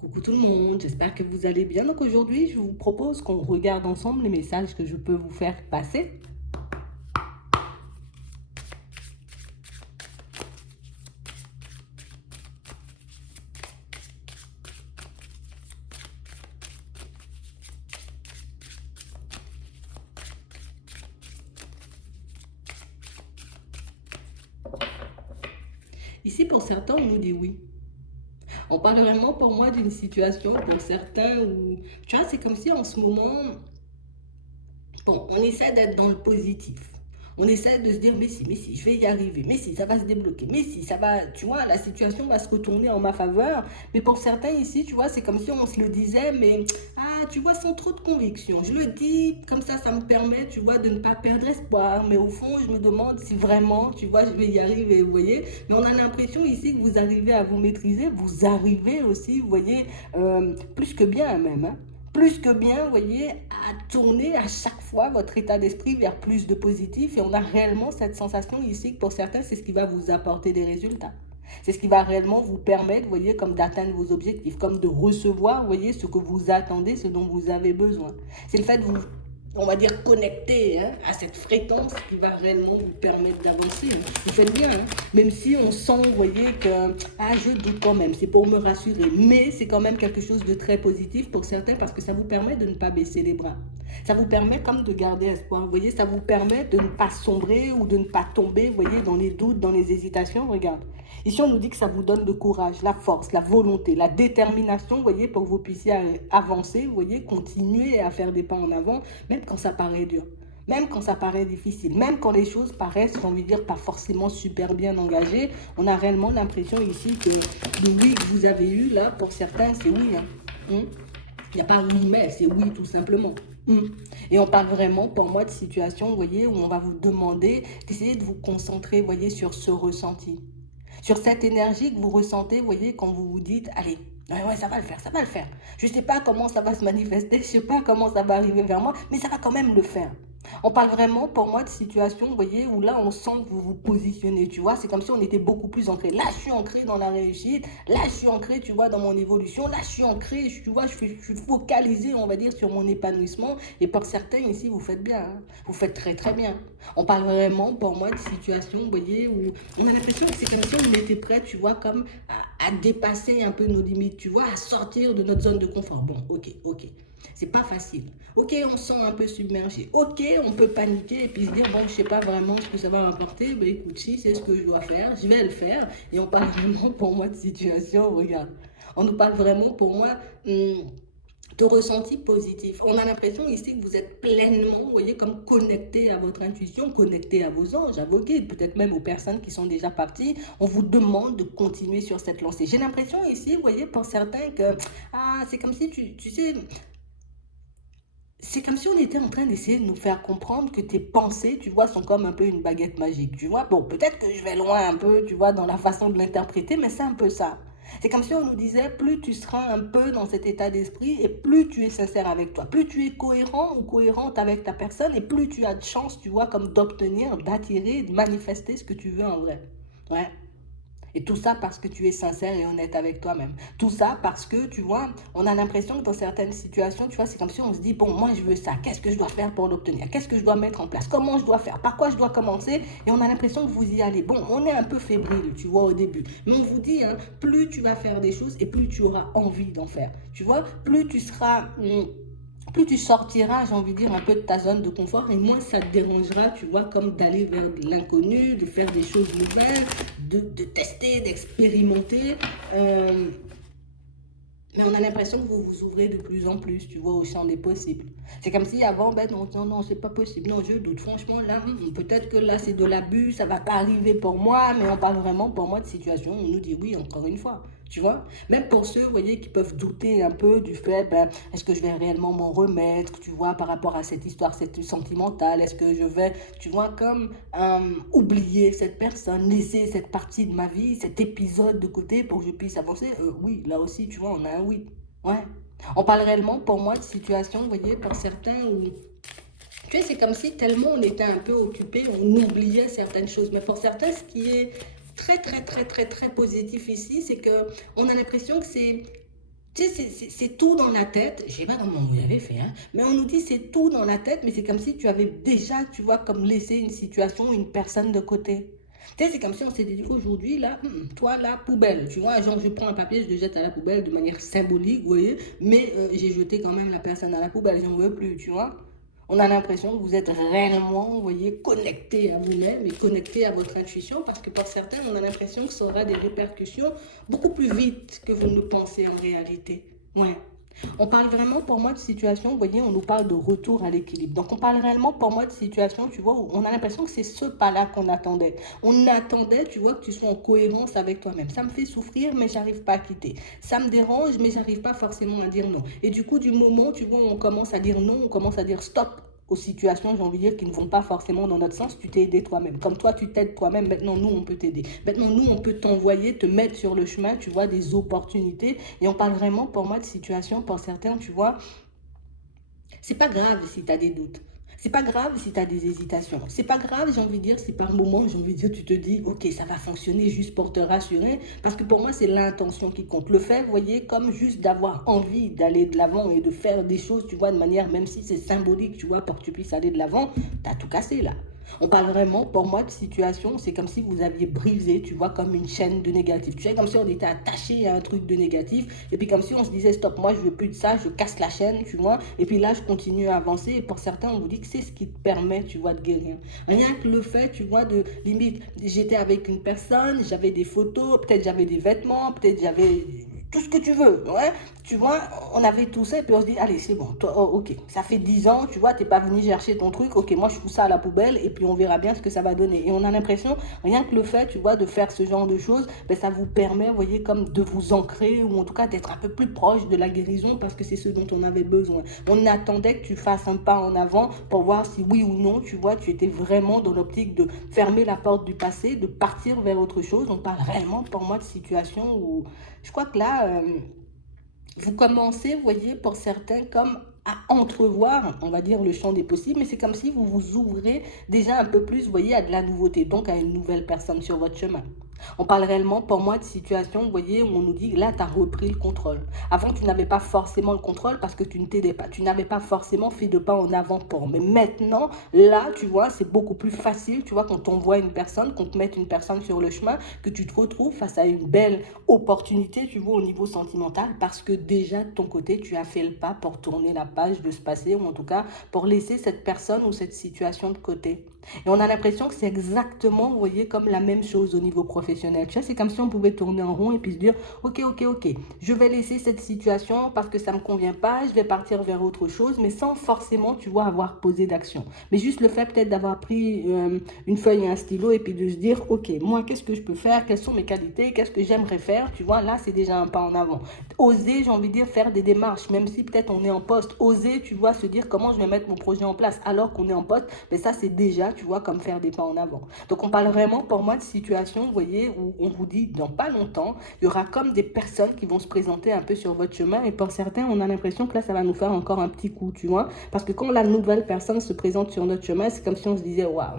Coucou tout le monde, j'espère que vous allez bien. Donc aujourd'hui, je vous propose qu'on regarde ensemble les messages que je peux vous faire passer. Ici, pour certains, on nous dit oui. On parle vraiment pour moi d'une situation pour certains où, tu vois, c'est comme si en ce moment, bon, on essaie d'être dans le positif. On essaie de se dire, mais si, je vais y arriver, mais si, ça va se débloquer, mais si, ça va, tu vois, la situation va se retourner en ma faveur. Mais pour certains ici, tu vois, c'est comme si on se le disait, mais, tu vois, sans trop de conviction. Je le dis, comme ça me permet, tu vois, de ne pas perdre espoir. Mais au fond, je me demande si vraiment, tu vois, je vais y arriver, vous voyez. Mais on a l'impression ici que vous arrivez à vous maîtriser, vous arrivez aussi, vous voyez, plus que bien même, hein, plus que bien, vous voyez, à tourner à chaque fois votre état d'esprit vers plus de positif. Et on a réellement cette sensation ici que pour certains, c'est ce qui va vous apporter des résultats. C'est ce qui va réellement vous permettre, vous voyez, comme d'atteindre vos objectifs, comme de recevoir, vous voyez, ce que vous attendez, ce dont vous avez besoin. C'est le fait de vous, on va dire, connecter, hein, à cette fréquence qui va réellement vous permettre d'avancer. Vous faites bien, hein. Même si on sent, vous voyez, que je doute quand même, c'est pour me rassurer. Mais c'est quand même quelque chose de très positif pour certains parce que ça vous permet de ne pas baisser les bras. Ça vous permet comme de garder espoir. Vous voyez, ça vous permet de ne pas sombrer ou de ne pas tomber, vous voyez, dans les doutes, dans les hésitations. Regarde. Ici, on nous dit que ça vous donne le courage, la force, la volonté, la détermination, vous voyez, pour que vous puissiez avancer, vous voyez, continuer à faire des pas en avant, même quand ça paraît dur. Même quand ça paraît difficile, même quand les choses paraissent, j'ai envie de dire, pas forcément super bien engagées, on a réellement l'impression ici que le oui que vous avez eu là, pour certains, c'est oui. Hein. Il n'y a pas oui mais, c'est oui tout simplement. Et on parle vraiment, pour moi, de situation, vous voyez, où on va vous demander d'essayer de vous concentrer, vous voyez, sur ce ressenti. Sur cette énergie que vous ressentez, vous voyez, quand vous vous dites, allez, ouais, ça va le faire, ça va le faire. Je ne sais pas comment ça va se manifester, je ne sais pas comment ça va arriver vers moi, mais ça va quand même le faire. On parle vraiment, pour moi, de situation, vous voyez, où là, on sent que vous vous positionnez, tu vois. C'est comme si on était beaucoup plus ancré. Là, je suis ancré dans la réussite. Là, je suis ancré, tu vois, dans mon évolution. Là, je suis ancré, tu vois, je suis focalisé, on va dire, sur mon épanouissement. Et pour certains, ici, vous faites bien. Hein. Vous faites très, très bien. On parle vraiment, pour moi, de situation, vous voyez, où on a l'impression que c'est comme si on était prêt, tu vois, comme à dépasser un peu nos limites, tu vois, à sortir de notre zone de confort. Bon, ok. C'est pas facile. Ok, on se sent un peu submergé. Ok, on peut paniquer et puis se dire, bon, je sais pas vraiment ce que ça va m'apporter. Ben écoute, si c'est ce que je dois faire, je vais le faire. Et on parle vraiment pour moi de situation, regarde. On nous parle vraiment pour moi de ressenti positif. On a l'impression ici que vous êtes pleinement, vous voyez, comme connecté à votre intuition, connecté à vos anges, à vos guides, peut-être même aux personnes qui sont déjà parties. On vous demande de continuer sur cette lancée. J'ai l'impression ici, vous voyez, pour certains que, c'est comme si, tu sais, c'est comme si on était en train d'essayer de nous faire comprendre que tes pensées, tu vois, sont comme un peu une baguette magique, tu vois. Bon, peut-être que je vais loin un peu, tu vois, dans la façon de l'interpréter, mais c'est un peu ça. C'est comme si on nous disait, plus tu seras un peu dans cet état d'esprit et plus tu es sincère avec toi, plus tu es cohérent ou cohérente avec ta personne et plus tu as de chance, tu vois, comme d'obtenir, d'attirer, de manifester ce que tu veux en vrai. Ouais. Et tout ça parce que tu es sincère et honnête avec toi-même. Tout ça parce que, tu vois, on a l'impression que dans certaines situations, tu vois, c'est comme si on se dit, bon, moi je veux ça, qu'est-ce que je dois faire pour l'obtenir? Qu'est-ce que je dois mettre en place? Comment je dois faire? Par quoi je dois commencer? Et on a l'impression que vous y allez. Bon, on est un peu fébrile, tu vois, au début. Mais on vous dit, hein, plus tu vas faire des choses et plus tu auras envie d'en faire. Tu vois, plus tu seras... plus tu sortiras, j'ai envie de dire, un peu de ta zone de confort et moins ça te dérangera, tu vois, comme d'aller vers l'inconnu, de faire des choses nouvelles, de tester, d'expérimenter. Euh, mais on a l'impression que vous vous ouvrez de plus en plus, tu vois, au champ des possibles. C'est comme si avant, ben non, c'est pas possible. Non, je doute. Franchement, là, peut-être que là, c'est de l'abus, ça va pas arriver pour moi, mais on parle vraiment pour moi de situation où on nous dit oui, encore une fois, tu vois. Même pour ceux, vous voyez, qui peuvent douter un peu du fait, ben, est-ce que je vais réellement m'en remettre, tu vois, par rapport à cette histoire, cette sentimentale, est-ce que je vais, tu vois, comme oublier cette personne, laisser cette partie de ma vie, cet épisode de côté pour que je puisse avancer. Oui, là aussi, tu vois, on a un oui. Ouais. On parle réellement, pour moi, de situation, vous voyez, pour certains où, tu sais, c'est comme si tellement on était un peu occupé, on oubliait certaines choses. Mais pour certains, ce qui est très positif ici, c'est que on a l'impression que c'est Tu sais, c'est tout dans la tête. Je sais pas comment vous avez fait, hein, mais on nous dit c'est tout dans la tête, mais c'est comme si tu avais déjà, tu vois, comme laissé une situation, une personne de côté. Tu sais, c'est comme si on s'était dit aujourd'hui, là, toi, la poubelle. Tu vois, genre, je prends un papier, je le jette à la poubelle de manière symbolique, vous voyez, mais j'ai jeté quand même la personne à la poubelle, j'en veux plus, tu vois. On a l'impression que vous êtes réellement, vous voyez, connecté à vous-même et connecté à votre intuition parce que pour certains, on a l'impression que ça aura des répercussions beaucoup plus vite que vous ne le pensez en réalité. Ouais. On parle vraiment pour moi de situation, vous voyez, on nous parle de retour à l'équilibre. Donc on parle réellement pour moi de situation, tu vois, où on a l'impression que c'est ce pas-là qu'on attendait. On attendait, tu vois, que tu sois en cohérence avec toi-même. Ça me fait souffrir, mais j'arrive pas à quitter. Ça me dérange, mais j'arrive pas forcément à dire non. Et du coup, du moment, tu vois, où on commence à dire non, on commence à dire stop aux situations, j'ai envie de dire, qui ne vont pas forcément dans notre sens, tu t'es aidé toi-même. Comme toi, tu t'aides toi-même, maintenant, nous, on peut t'aider. Maintenant, nous, on peut t'envoyer, te mettre sur le chemin, tu vois, des opportunités. Et on parle vraiment, pour moi, de situations, pour certains, tu vois, c'est pas grave si tu as des doutes. C'est pas grave si tu as des hésitations. C'est pas grave, j'ai envie de dire, si par moment, j'ai envie de dire, tu te dis, ok, ça va fonctionner juste pour te rassurer. Parce que pour moi, c'est l'intention qui compte. Le fait, vous voyez, comme juste d'avoir envie d'aller de l'avant et de faire des choses, tu vois, de manière, même si c'est symbolique, tu vois, pour que tu puisses aller de l'avant, t'as tout cassé là. On parle vraiment, pour moi, de situation, c'est comme si vous aviez brisé, tu vois, comme une chaîne de négatif. Tu sais, comme si on était attaché à un truc de négatif, et puis comme si on se disait, stop, moi, je veux plus de ça, je casse la chaîne, tu vois, et puis là, je continue à avancer, et pour certains, on vous dit que c'est ce qui te permet, tu vois, de guérir. Rien que le fait, tu vois, de limite, j'étais avec une personne, j'avais des photos, peut-être j'avais des vêtements, peut-être j'avais tout ce que tu veux, ouais, tu vois, on avait tout ça, et puis on se dit, allez, c'est bon, toi, oh, ok, ça fait 10 ans, tu vois, t'es pas venu chercher ton truc, ok, moi je fous ça à la poubelle, et puis on verra bien ce que ça va donner. Et on a l'impression, rien que le fait, tu vois, de faire ce genre de choses, ben, ça vous permet, vous voyez, comme de vous ancrer, ou en tout cas d'être un peu plus proche de la guérison, parce que c'est ce dont on avait besoin. On attendait que tu fasses un pas en avant pour voir si oui ou non, tu vois, tu étais vraiment dans l'optique de fermer la porte du passé, de partir vers autre chose. On parle réellement, pour moi, de situation où, je crois que là, vous commencez, vous voyez, pour certains, comme à entrevoir, on va dire, le champ des possibles, mais c'est comme si vous vous ouvrez déjà un peu plus, vous voyez, à de la nouveauté, donc à une nouvelle personne sur votre chemin. On parle réellement, pour moi, de situation, vous voyez, où on nous dit, là, tu as repris le contrôle. Avant, tu n'avais pas forcément le contrôle parce que tu ne t'aidais pas. Tu n'avais pas forcément fait de pas en avant pour. Mais maintenant, là, tu vois, c'est beaucoup plus facile, tu vois, quand on voit une personne, qu'on te mette une personne sur le chemin, que tu te retrouves face à une belle opportunité, tu vois, au niveau sentimental, parce que déjà, de ton côté, tu as fait le pas pour tourner la page de ce passé, ou en tout cas, pour laisser cette personne ou cette situation de côté. Et on a l'impression que c'est exactement, vous voyez, comme la même chose au niveau professionnel. Tu vois, c'est comme si on pouvait tourner en rond et puis se dire, ok, je vais laisser cette situation parce que ça ne me convient pas, je vais partir vers autre chose, mais sans forcément, tu vois, avoir posé d'action. Mais juste le fait peut-être d'avoir pris une feuille et un stylo et puis de se dire, ok, moi, qu'est-ce que je peux faire, quelles sont mes qualités, qu'est-ce que j'aimerais faire, tu vois, là, c'est déjà un pas en avant. Oser, j'ai envie de dire, faire des démarches, même si peut-être on est en poste. Oser, tu vois, se dire comment je vais mettre mon projet en place alors qu'on est en poste, mais ça, c'est déjà, tu vois, comme faire des pas en avant. Donc, on parle vraiment, pour moi, de situation, vous voyez, où on vous dit, dans pas longtemps, il y aura comme des personnes qui vont se présenter un peu sur votre chemin, et pour certains, on a l'impression que là, ça va nous faire encore un petit coup, tu vois, parce que quand la nouvelle personne se présente sur notre chemin, c'est comme si on se disait, waouh,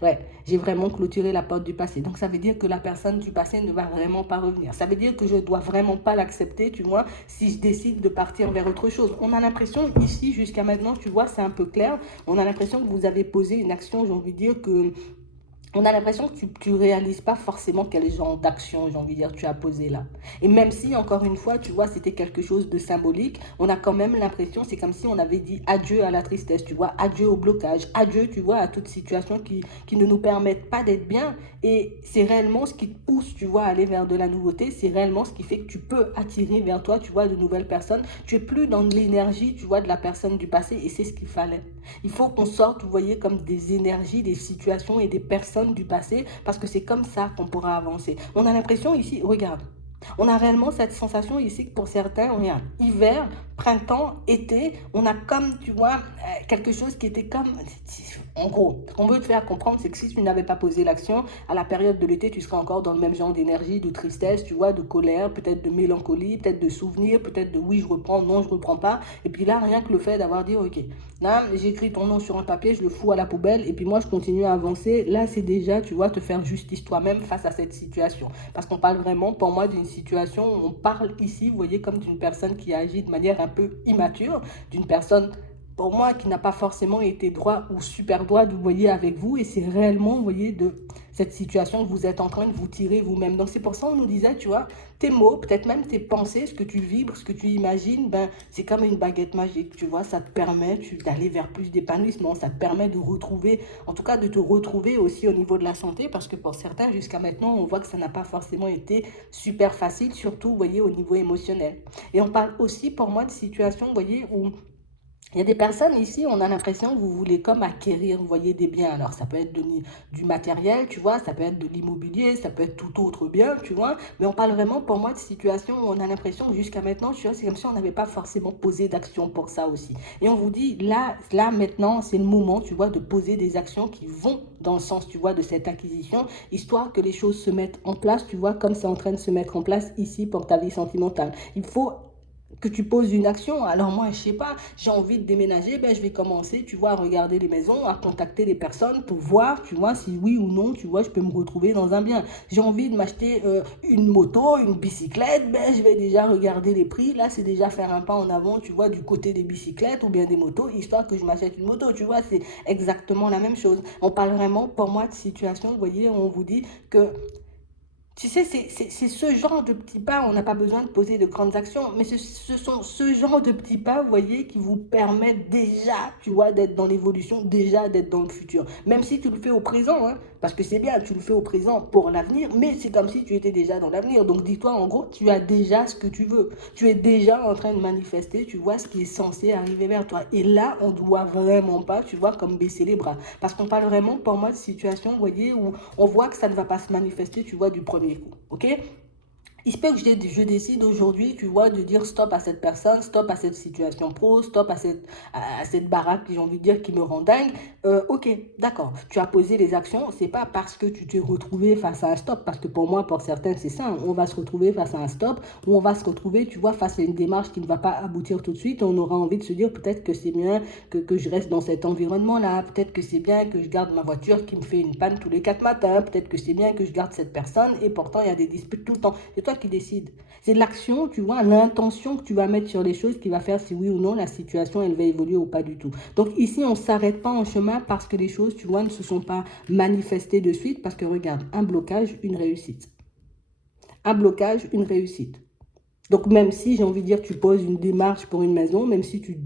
ouais, j'ai vraiment clôturé la porte du passé. Donc, ça veut dire que la personne du passé ne va vraiment pas revenir. Ça veut dire que je dois vraiment pas l'accepter, tu vois, si je décide de partir vers autre chose. On a l'impression, ici, jusqu'à maintenant, tu vois, c'est un peu clair. On a l'impression que vous avez posé une action, j'ai envie de dire que on a l'impression que tu ne réalises pas forcément quel genre d'action, j'ai envie de dire, tu as posé là. Et même si, encore une fois, tu vois, c'était quelque chose de symbolique, on a quand même l'impression, c'est comme si on avait dit adieu à la tristesse, tu vois, adieu au blocage, adieu, tu vois, à toute situation qui ne nous permettent pas d'être bien. Et c'est réellement ce qui te pousse, tu vois, à aller vers de la nouveauté, c'est réellement ce qui fait que tu peux attirer vers toi, tu vois, de nouvelles personnes. Tu es plus dans l'énergie, tu vois, de la personne du passé, et c'est ce qu'il fallait. Il faut qu'on sorte, vous voyez, comme des énergies, des situations et des personnes du passé, parce que c'est comme ça qu'on pourra avancer. On a l'impression ici, regarde, on a réellement cette sensation ici que pour certains, regarde, hiver, printemps, été, on a comme, tu vois, quelque chose qui était comme, en gros, ce qu'on veut te faire comprendre, c'est que si tu n'avais pas posé l'action, à la période de l'été, tu serais encore dans le même genre d'énergie, de tristesse, tu vois, de colère, peut-être de mélancolie, peut-être de souvenir, peut-être de oui, je reprends, non, je reprends pas. Et puis là, rien que le fait d'avoir dit, ok, là, j'écris ton nom sur un papier, je le fous à la poubelle, et puis moi, je continue à avancer. Là, c'est déjà, tu vois, te faire justice toi-même face à cette situation. Parce qu'on parle vraiment, pour moi, d'une situation, on parle ici, vous voyez, comme d'une personne qui agit de manière un peu immature, d'une personne, pour moi, qui n'a pas forcément été droit ou super droit, vous voyez, avec vous. Et c'est réellement, vous voyez, de cette situation que vous êtes en train de vous tirer vous-même. Donc, c'est pour ça qu'on nous disait, tu vois, tes mots, peut-être même tes pensées, ce que tu vibres, ce que tu imagines, ben, c'est comme une baguette magique, tu vois. Ça te permet d'aller vers plus d'épanouissement. Ça te permet de retrouver, en tout cas, de te retrouver aussi au niveau de la santé. Parce que pour certains, jusqu'à maintenant, on voit que ça n'a pas forcément été super facile, surtout, vous voyez, au niveau émotionnel. Et on parle aussi, pour moi, de situations, vous voyez, où il y a des personnes ici, on a l'impression que vous voulez comme acquérir, vous voyez, des biens. Alors, ça peut être du matériel, tu vois, ça peut être de l'immobilier, ça peut être tout autre bien, tu vois. Mais on parle vraiment, pour moi, de situations où on a l'impression que jusqu'à maintenant, tu vois, c'est comme si on n'avait pas forcément posé d'action pour ça aussi. Et on vous dit, là maintenant, c'est le moment, tu vois, de poser des actions qui vont dans le sens, tu vois, de cette acquisition, histoire que les choses se mettent en place, tu vois, comme c'est en train de se mettre en place ici pour ta vie sentimentale. Il faut que tu poses une action. Alors moi, je sais pas, j'ai envie de déménager, ben je vais commencer, tu vois, à regarder les maisons, à contacter les personnes pour voir, tu vois, si oui ou non, tu vois, je peux me retrouver dans un bien. J'ai envie de m'acheter une moto, une bicyclette, ben je vais déjà regarder les prix. Là, c'est déjà faire un pas en avant, tu vois, du côté des bicyclettes ou bien des motos, histoire que je m'achète une moto, tu vois, c'est exactement la même chose. On parle vraiment, pour moi, de situation, vous voyez, on vous dit que tu sais, c'est ce genre de petits pas, on n'a pas besoin de poser de grandes actions, mais ce sont ce genre de petits pas, vous voyez, qui vous permettent déjà, tu vois, d'être dans l'évolution, déjà d'être dans le futur. Même si tu le fais au présent, hein, parce que c'est bien, tu le fais au présent pour l'avenir, mais c'est comme si tu étais déjà dans l'avenir. Donc dis-toi, en gros, tu as déjà ce que tu veux. Tu es déjà en train de manifester, tu vois, ce qui est censé arriver vers toi. Et là, on ne doit vraiment pas, tu vois, comme baisser les bras. Parce qu'on parle vraiment, pour moi, de situation, vous voyez, où on voit que ça ne va pas se manifester, tu vois, du premier coup. Ok? Il se peut que je décide aujourd'hui, tu vois, de dire stop à cette personne, stop à cette situation pro, stop à cette baraque, j'ai envie de dire, qui me rend dingue. Ok, d'accord, tu as posé les actions, c'est pas parce que tu t'es retrouvé face à un stop, parce que pour moi, pour certains, c'est ça, on va se retrouver face à un stop, ou on va se retrouver, tu vois, face à une démarche qui ne va pas aboutir tout de suite, on aura envie de se dire peut-être que c'est bien que je reste dans cet environnement-là, peut-être que c'est bien que je garde ma voiture qui me fait une panne tous les 4 matins, peut-être que c'est bien que je garde cette personne, et pourtant, il y a des disputes tout le temps. C'est toi qui décides. C'est l'action, tu vois, l'intention que tu vas mettre sur les choses qui va faire si oui ou non la situation, elle va évoluer ou pas du tout. Donc ici, on ne s'arrête pas en chemin parce que les choses, tu vois, ne se sont pas manifestées de suite. Parce que regarde, un blocage, une réussite. Un blocage, une réussite. Donc même si, j'ai envie de dire, tu poses une démarche pour une maison, même si tu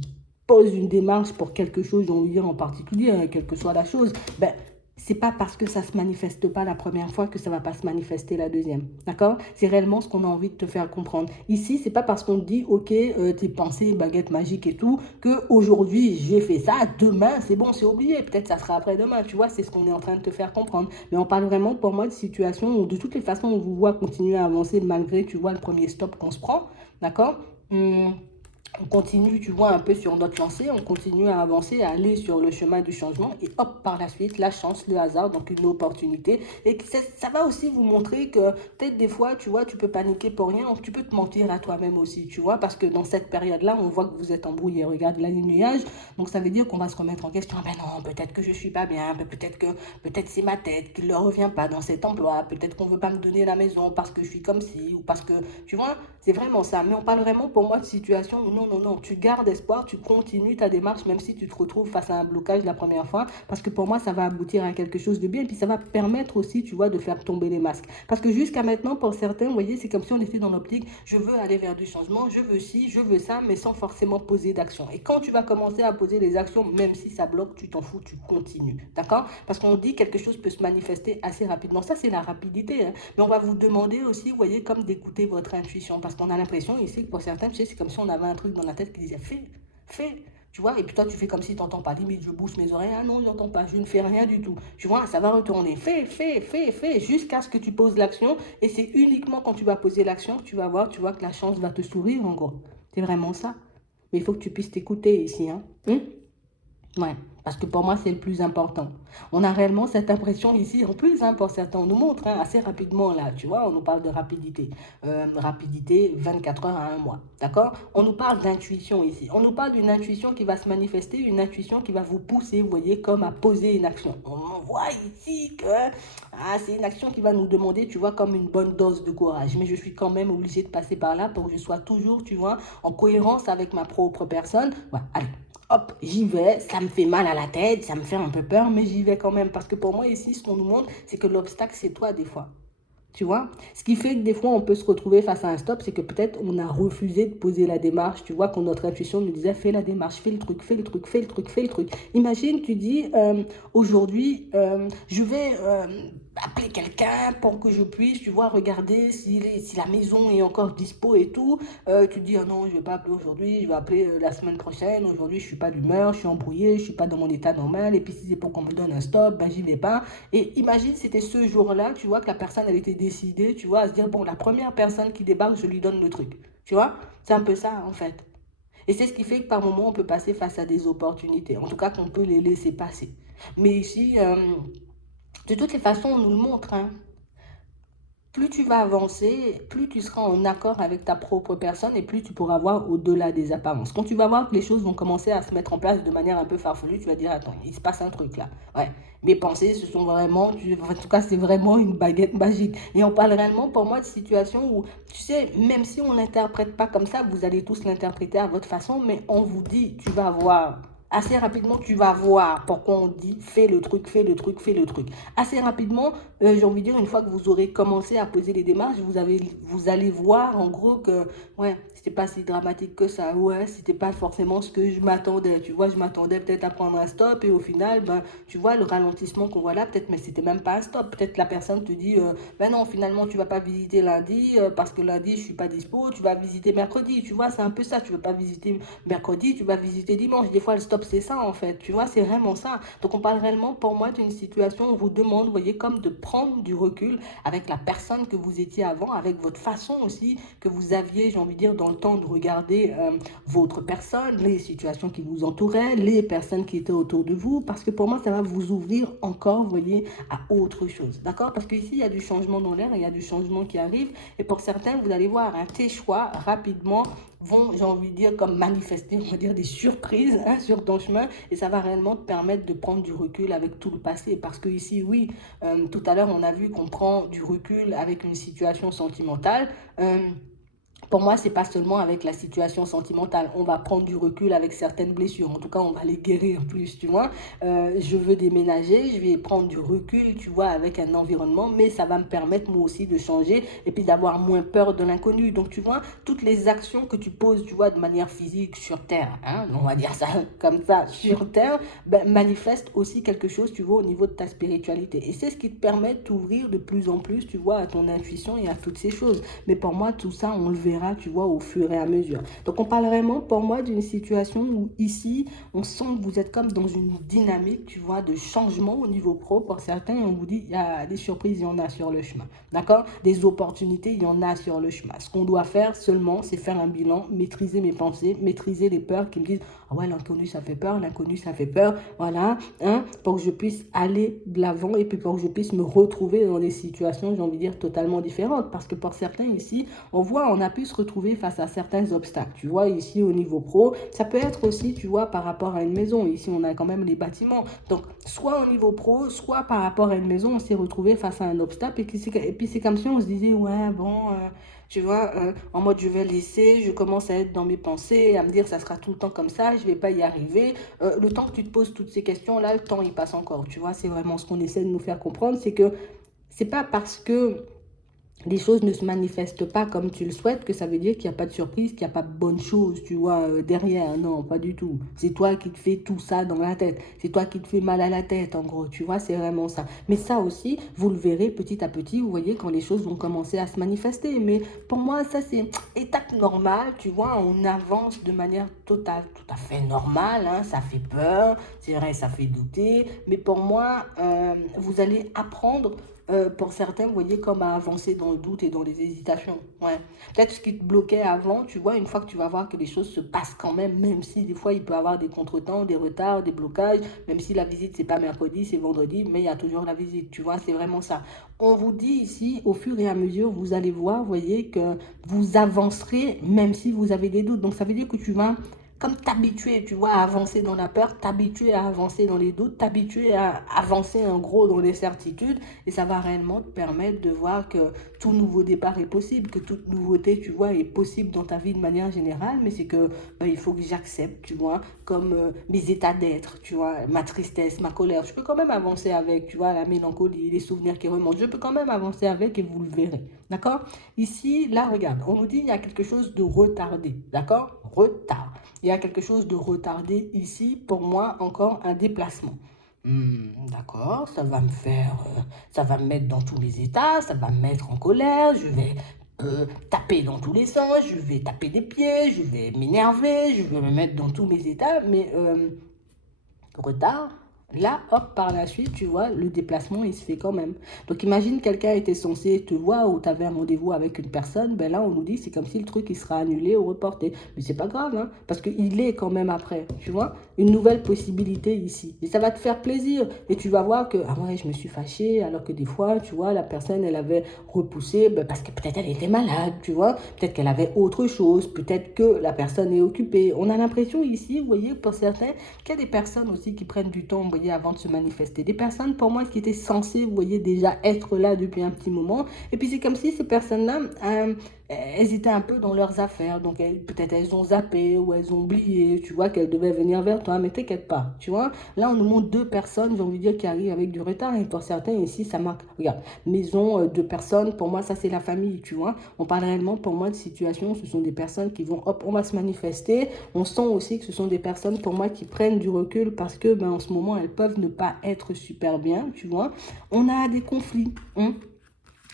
poses une démarche pour quelque chose, j'ai envie de dire en particulier, hein, quelle que soit la chose, ben c'est pas parce que ça se manifeste pas la première fois que ça va pas se manifester la deuxième. D'accord? C'est réellement ce qu'on a envie de te faire comprendre. Ici, c'est pas parce qu'on te dit, ok, tes pensées, baguettes magiques et tout, que aujourd'hui j'ai fait ça, demain c'est bon, c'est oublié. Peut-être ça sera après-demain, tu vois, c'est ce qu'on est en train de te faire comprendre. Mais on parle vraiment pour moi de situation où de toutes les façons on vous voit continuer à avancer malgré, tu vois, le premier stop qu'on se prend. D'accord? On continue, tu vois, un peu sur notre lancée, on continue à avancer, à aller sur le chemin du changement et hop, par la suite, la chance, le hasard, donc une opportunité. Et ça va aussi vous montrer que peut-être des fois, tu vois, tu peux paniquer pour rien, tu peux te mentir à toi-même aussi, tu vois, parce que dans cette période-là, on voit que vous êtes embrouillé. Regarde là les nuages, donc ça veut dire qu'on va se remettre en question. Ben non, peut-être que je suis pas bien, peut-être c'est ma tête qui ne leur revient pas dans cet emploi, peut-être qu'on veut pas me donner la maison parce que je suis comme ci ou parce que, tu vois, c'est vraiment ça. Mais on parle vraiment pour moi de situation où non, non, non, tu gardes espoir, tu continues ta démarche même si tu te retrouves face à un blocage la première fois parce que pour moi, ça va aboutir à quelque chose de bien et puis ça va permettre aussi, tu vois, de faire tomber les masques. Parce que jusqu'à maintenant, pour certains, vous voyez, c'est comme si on était dans l'optique, je veux aller vers du changement, je veux ci, je veux ça, mais sans forcément poser d'action. Et quand tu vas commencer à poser les actions, même si ça bloque, tu t'en fous, tu continues. D'accord? Parce qu'on dit quelque chose peut se manifester assez rapidement. Ça, c'est la rapidité. Hein. Mais on va vous demander aussi, vous voyez, comme d'écouter votre intuition. Parce qu'on a l'impression ici que pour certains, tu sais, c'est comme si on avait un truc dans la tête qui disait fais, fais. Tu vois, et puis toi, tu fais comme si tu n'entends pas. Limite, je bouge mes oreilles. Ah non, je n'entends pas. Je ne fais rien du tout. Tu vois, ça va retourner. Fais, jusqu'à ce que tu poses l'action. Et c'est uniquement quand tu vas poser l'action que tu vas voir, tu vois que la chance va te sourire, en gros. C'est vraiment ça. Mais il faut que tu puisses t'écouter ici. Hein. Ouais. Parce que pour moi, c'est le plus important. On a réellement cette impression ici, en plus, hein, pour certains, on nous montre assez rapidement là, tu vois, on nous parle de rapidité. Rapidité, 24 heures à un mois, d'accord? On nous parle d'intuition ici. On nous parle d'une intuition qui va se manifester, une intuition qui va vous pousser, vous voyez, comme à poser une action. On voit ici que c'est une action qui va nous demander, tu vois, comme une bonne dose de courage. Mais je suis quand même obligée de passer par là pour que je sois toujours, tu vois, en cohérence avec ma propre personne. Ouais, allez. Hop, j'y vais, ça me fait mal à la tête, ça me fait un peu peur, mais j'y vais quand même. Parce que pour moi, ici, ce qu'on nous montre, c'est que l'obstacle, c'est toi, des fois. Tu vois? Ce qui fait que des fois, on peut se retrouver face à un stop, c'est que peut-être on a refusé de poser la démarche. Tu vois, quand notre intuition nous disait, fais la démarche, fais le truc, fais le truc, fais le truc, fais le truc. Imagine, tu dis, aujourd'hui, je vais appeler quelqu'un pour que je puisse, tu vois, regarder si la maison est encore dispo et tout. Tu te dis, oh non, je vais pas appeler aujourd'hui, je vais appeler la semaine prochaine. Aujourd'hui, je suis pas d'humeur, je suis embrouillé, je suis pas dans mon état normal. Et puis, si c'est pour qu'on me donne un stop, ben, j'y vais pas. Et imagine, c'était ce jour-là, tu vois, que la personne, elle était décidée, tu vois, à se dire, bon, la première personne qui débarque, je lui donne le truc. Tu vois? C'est un peu ça, en fait. Et c'est ce qui fait que par moment, on peut passer face à des opportunités. En tout cas, qu'on peut les laisser passer. Mais ici, de toutes les façons, on nous le montre, hein. Plus tu vas avancer, plus tu seras en accord avec ta propre personne et plus tu pourras voir au-delà des apparences. Quand tu vas voir que les choses vont commencer à se mettre en place de manière un peu farfelue, tu vas dire, attends, il se passe un truc là. Ouais, mes pensées, ce sont vraiment, en tout cas, c'est vraiment une baguette magique. Et on parle réellement, pour moi, de situations où, tu sais, même si on ne l'interprète pas comme ça, vous allez tous l'interpréter à votre façon, mais on vous dit, tu vas voir. Assez rapidement, tu vas voir pourquoi on dit fais le truc, fais le truc, fais le truc. Assez rapidement, j'ai envie de dire, une fois que vous aurez commencé à poser les démarches, vous allez voir en gros que, ouais, c'était pas si dramatique que ça. Ouais, c'était pas forcément ce que je m'attendais. Tu vois, je m'attendais peut-être à prendre un stop et au final, ben, tu vois, le ralentissement qu'on voit là, peut-être, mais c'était même pas un stop. Peut-être la personne te dit, ben non, finalement, tu vas pas visiter lundi parce que lundi, je suis pas dispo. Tu vas visiter mercredi. Tu vois, c'est un peu ça. Tu veux pas visiter mercredi, tu vas visiter dimanche. Des fois, le stop, c'est ça en fait. Tu vois, c'est vraiment ça. Donc, on parle réellement pour moi d'une situation où on vous demande, vous voyez, comme de prendre du recul avec la personne que vous étiez avant, avec votre façon aussi que vous aviez, j'ai envie de dire, dans le temps de regarder votre personne, les situations qui vous entouraient, les personnes qui étaient autour de vous, parce que pour moi, ça va vous ouvrir encore, vous voyez, à autre chose. D'accord? Parce qu'ici, il y a du changement dans l'air, il y a du changement qui arrive, et pour certains, vous allez voir, tes choix rapidement vont, j'ai envie de dire, comme manifester, on va dire, des surprises sur ton chemin, et ça va réellement te permettre de prendre du recul avec tout le passé, parce que ici, oui, tout à l'heure, on a vu qu'on prend du recul avec une situation sentimentale. Pour moi, c'est pas seulement avec la situation sentimentale. On va prendre du recul avec certaines blessures. En tout cas, on va les guérir plus, tu vois. Je veux déménager, je vais prendre du recul, tu vois, avec un environnement, mais ça va me permettre moi aussi de changer et puis d'avoir moins peur de l'inconnu. Donc, tu vois, toutes les actions que tu poses, tu vois, de manière physique sur Terre, hein, on va dire ça comme ça, sur Terre, ben, manifeste aussi quelque chose, tu vois, au niveau de ta spiritualité. Et c'est ce qui te permet de t'ouvrir de plus en plus, tu vois, à ton intuition et à toutes ces choses. Mais pour moi, tout ça, on le verra, tu vois, au fur et à mesure. Donc, on parle vraiment, pour moi, d'une situation où ici, on sent que vous êtes comme dans une dynamique, tu vois, de changement au niveau pro. Pour certains, on vous dit, il y a des surprises, il y en a sur le chemin. D'accord? Des opportunités, il y en a sur le chemin. Ce qu'on doit faire seulement, c'est faire un bilan, maîtriser mes pensées, maîtriser les peurs qui me disent, ah ouais, l'inconnu, ça fait peur, l'inconnu, ça fait peur. Voilà, hein, pour que je puisse aller de l'avant et puis pour que je puisse me retrouver dans des situations, j'ai envie de dire, totalement différentes. Parce que pour certains ici, on voit, on a pu se retrouver face à certains obstacles. Tu vois, ici au niveau pro, ça peut être aussi, tu vois, par rapport à une maison. Ici, on a quand même les bâtiments. Donc, soit au niveau pro, soit par rapport à une maison, on s'est retrouvé face à un obstacle. Et puis, c'est comme si on se disait, ouais, bon, tu vois, en mode je vais laisser, je commence à être dans mes pensées, à me dire ça sera tout le temps comme ça, je vais pas y arriver. Le temps que tu te poses toutes ces questions-là, le temps il passe encore. Tu vois, c'est vraiment ce qu'on essaie de nous faire comprendre, c'est que c'est pas parce que les choses ne se manifestent pas comme tu le souhaites, que ça veut dire qu'il n'y a pas de surprise, qu'il n'y a pas de bonne chose, tu vois, derrière. Non, pas du tout. C'est toi qui te fais tout ça dans la tête. C'est toi qui te fais mal à la tête, en gros. Tu vois, c'est vraiment ça. Mais ça aussi, vous le verrez petit à petit, vous voyez, quand les choses vont commencer à se manifester. Mais pour moi, ça, c'est étape normale, tu vois. On avance de manière totale, tout à fait normale. Hein, ça fait peur, c'est vrai, ça fait douter. Mais pour moi, vous allez apprendre pour certains, vous voyez, comme à avancer dans le doute et dans les hésitations. Ouais. Peut-être ce qui te bloquait avant, tu vois, une fois que tu vas voir que les choses se passent quand même si des fois il peut y avoir des contretemps, des retards, des blocages, même si la visite c'est pas mercredi, c'est vendredi, mais il y a toujours la visite, tu vois, c'est vraiment ça. On vous dit ici, au fur et à mesure, vous allez voir, vous voyez, que vous avancerez même si vous avez des doutes. Donc ça veut dire que tu vas comme t'habituer, tu vois, à avancer dans la peur, t'habituer à avancer dans les doutes, t'habituer à avancer en gros dans les certitudes, et ça va réellement te permettre de voir que tout nouveau départ est possible, que toute nouveauté, tu vois, est possible dans ta vie de manière générale, mais c'est que ben, il faut que j'accepte, tu vois, comme mes états d'être, tu vois, ma tristesse, ma colère, je peux quand même avancer avec, tu vois, la mélancolie, les souvenirs qui remontent, je peux quand même avancer avec et vous le verrez, d'accord? Ici, là, regarde, on nous dit il y a quelque chose de retardé, d'accord? Retard. Il y a quelque chose de retardé ici, pour moi, encore un déplacement. D'accord, ça va me faire, ça va me mettre dans tous les états, ça va me mettre en colère, je vais taper dans tous les sens, je vais taper des pieds, je vais m'énerver, je vais me mettre dans tous mes états, mais retard. Là, hop, par la suite, tu vois, le déplacement, il se fait quand même. Donc, imagine quelqu'un était censé te voir ou tu avais un rendez-vous avec une personne. Ben là, on nous dit, c'est comme si le truc, il sera annulé ou reporté. Mais c'est pas grave, hein, parce qu'il est quand même après, tu vois, une nouvelle possibilité ici. Et ça va te faire plaisir. Et tu vas voir que, ah ouais, je me suis fâchée, alors que des fois, tu vois, la personne, elle avait repoussé, ben parce que peut-être elle était malade, tu vois, peut-être qu'elle avait autre chose, peut-être que la personne est occupée. On a l'impression ici, vous voyez, pour certains, qu'il y a des personnes aussi qui prennent du temps, vous voyez, avant de se manifester. Des personnes, pour moi, qui étaient censées, vous voyez, déjà être là depuis un petit moment. Et puis, c'est comme si ces personnes-là, elles étaient un peu dans leurs affaires. Donc, peut-être elles ont zappé ou elles ont oublié, tu vois, qu'elles devaient venir vers toi. Mais t'inquiète pas, tu vois. Là, on nous montre deux personnes, j'ai envie de dire, qui arrivent avec du retard. Et pour certains, ici, ça marque. Regarde, maison, deux personnes, pour moi, ça, c'est la famille, tu vois. On parle réellement, pour moi, de situation. Ce sont des personnes qui vont, hop, on va se manifester. On sent aussi que ce sont des personnes, pour moi, qui prennent du recul parce que, ben, en ce moment, elles peuvent ne pas être super bien, tu vois. On a des conflits, hein.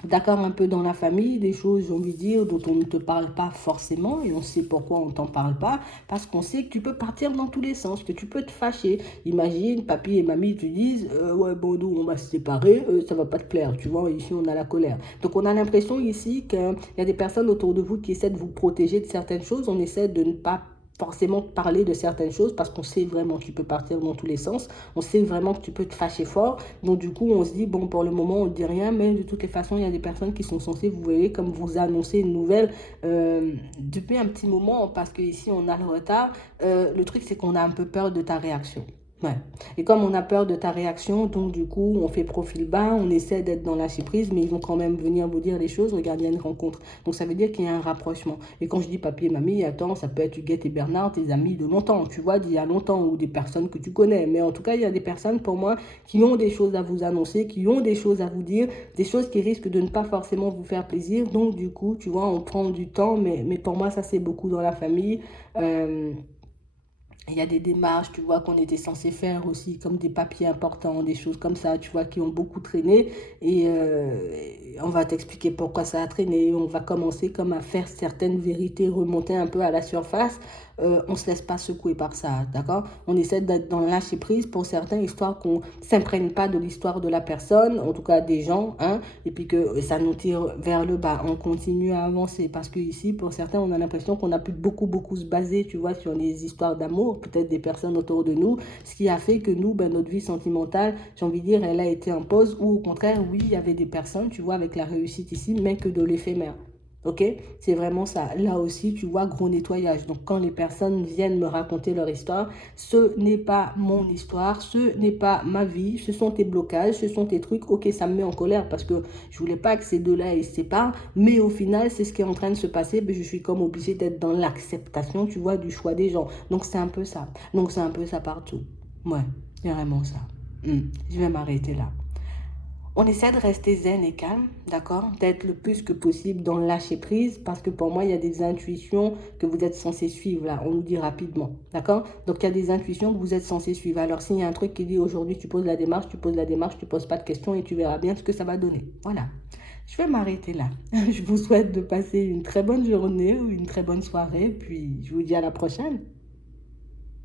D'accord, un peu dans la famille, des choses, j'ai envie de dire, dont on ne te parle pas forcément, et on sait pourquoi on ne t'en parle pas, parce qu'on sait que tu peux partir dans tous les sens, que tu peux te fâcher. Imagine, papy et mamie te disent, ouais, bon, nous, on va se séparer, ça va pas te plaire, tu vois, ici, on a la colère. Donc, on a l'impression ici qu'il y a des personnes autour de vous qui essaient de vous protéger de certaines choses, on essaie de ne pas forcément parler de certaines choses parce qu'on sait vraiment que tu peux partir dans tous les sens, on sait vraiment que tu peux te fâcher fort, donc du coup on se dit bon pour le moment on ne dit rien, mais de toutes les façons il y a des personnes qui sont censées, vous voyez, comme vous annoncer une nouvelle depuis un petit moment, parce qu'ici on a le retard. Le truc c'est qu'on a un peu peur de ta réaction. Ouais. Et comme on a peur de ta réaction, donc du coup, on fait profil bas, on essaie d'être dans la surprise, mais ils vont quand même venir vous dire les choses. Regardez, il y a une rencontre. Donc ça veut dire qu'il y a un rapprochement. Et quand je dis papier, mamie, attends, ça peut être Huguette et Bernard, tes amis de longtemps, tu vois, d'il y a longtemps, ou des personnes que tu connais. Mais en tout cas, il y a des personnes pour moi qui ont des choses à vous annoncer, qui ont des choses à vous dire, des choses qui risquent de ne pas forcément vous faire plaisir. Donc du coup, tu vois, on prend du temps, mais pour moi, ça c'est beaucoup dans la famille. Euh, il y a des démarches, tu vois, qu'on était censé faire aussi, comme des papiers importants, des choses comme ça, tu vois, qui ont beaucoup traîné. Et on va t'expliquer pourquoi ça a traîné. On va commencer comme à faire certaines vérités remonter un peu à la surface. On ne se laisse pas secouer par ça, d'accord? On essaie d'être dans le lâcher prise pour certains, histoire qu'on ne s'imprègne pas de l'histoire de la personne, en tout cas des gens, hein, et puis que ça nous tire vers le bas. On continue à avancer parce que ici, pour certains, on a l'impression qu'on a pu beaucoup se baser, tu vois, sur les histoires d'amour, peut-être des personnes autour de nous, ce qui a fait que nous, ben, notre vie sentimentale, j'ai envie de dire, elle a été en pause, ou au contraire, oui, il y avait des personnes, tu vois, avec la réussite ici, mais que de l'éphémère. Ok, c'est vraiment ça. Là aussi, tu vois, gros nettoyage. Donc, quand les personnes viennent me raconter leur histoire, ce n'est pas mon histoire, ce n'est pas ma vie, ce sont tes blocages, ce sont tes trucs. Ok, ça me met en colère parce que je voulais pas que ces deux-là ils se séparent, mais au final, c'est ce qui est en train de se passer. Ben, je suis comme obligée d'être dans l'acceptation, tu vois, du choix des gens. Donc, c'est un peu ça. Donc, c'est un peu ça partout. Ouais, c'est vraiment ça. Je vais m'arrêter là. On essaie de rester zen et calme, d'accord? D'être le plus que possible dans le lâcher prise, parce que pour moi, il y a des intuitions que vous êtes censé suivre, là, on nous dit rapidement, d'accord? Donc, il y a des intuitions que vous êtes censé suivre. Alors, s'il y a un truc qui dit aujourd'hui, tu poses la démarche, tu poses la démarche, tu poses pas de questions et tu verras bien ce que ça va donner. Voilà. Je vais m'arrêter là. Je vous souhaite de passer une très bonne journée ou une très bonne soirée, puis je vous dis à la prochaine.